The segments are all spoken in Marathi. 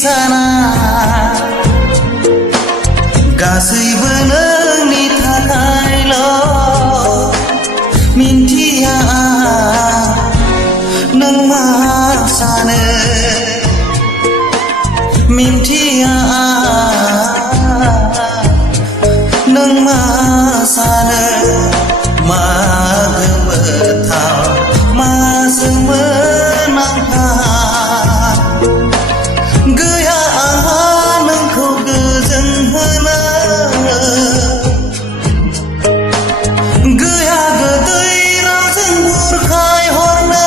साना गासैबो नोंनि थाखायल' मिन्थिया नों मा सानो मिन्थिया नों मा सानो मा गोमोथाव मा सोमोनांथाव गैया आंहा नोंखौ गोजोन होनो गैया गोदै रावजों बुरखाय हरनो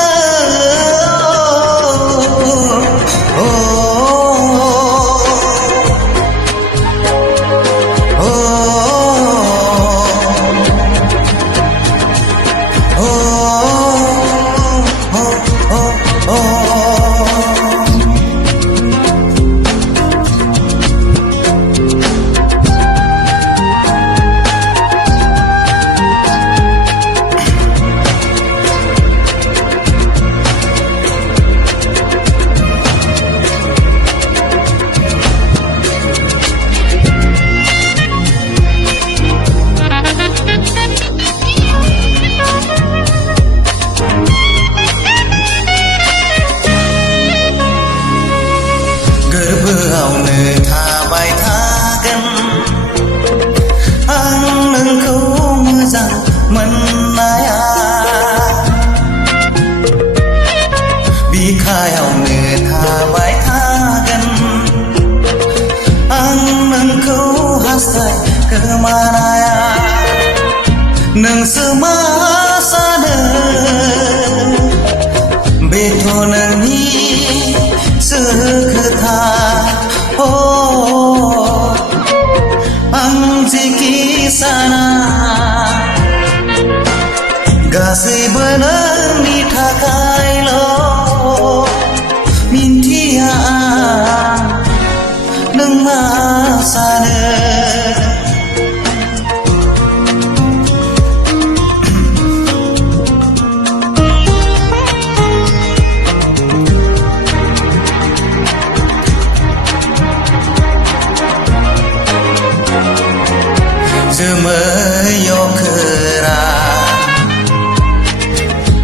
गोरबोआवनो थाबाय थागोन आं नोंखौ मोजां मोननाया बिखायावनो थाबाय थागोन आं नोंखौ हास्थाय गोमानाया नोंसो मा सानो बेथ' नोंनि खोथा आं जेखि साना गासैबो नोंनि थाखायल' मिन्थिया नों मा सानो जोमै अखोरा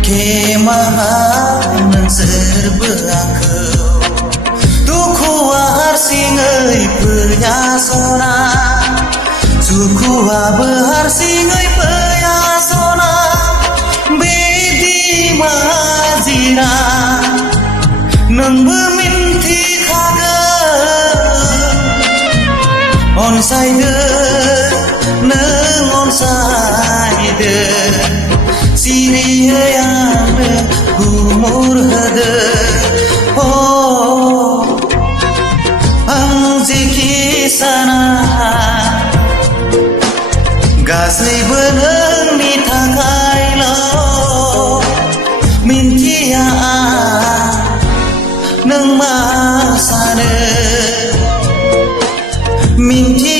केमाहा नोंसोरबो आंखौ दुखुआ हारसिङै फैयासना सुखुआबो हारसिङै फैयासना बिदि माजिरा नोंबो मिन्थिखागोन अनसायदो नों अनसायदो सिरियै आंनो गुमुर होदो आं जेखि साना गासैबो नोंनि थाखायल' मिन्थिया नों मा सानो मिन्थिया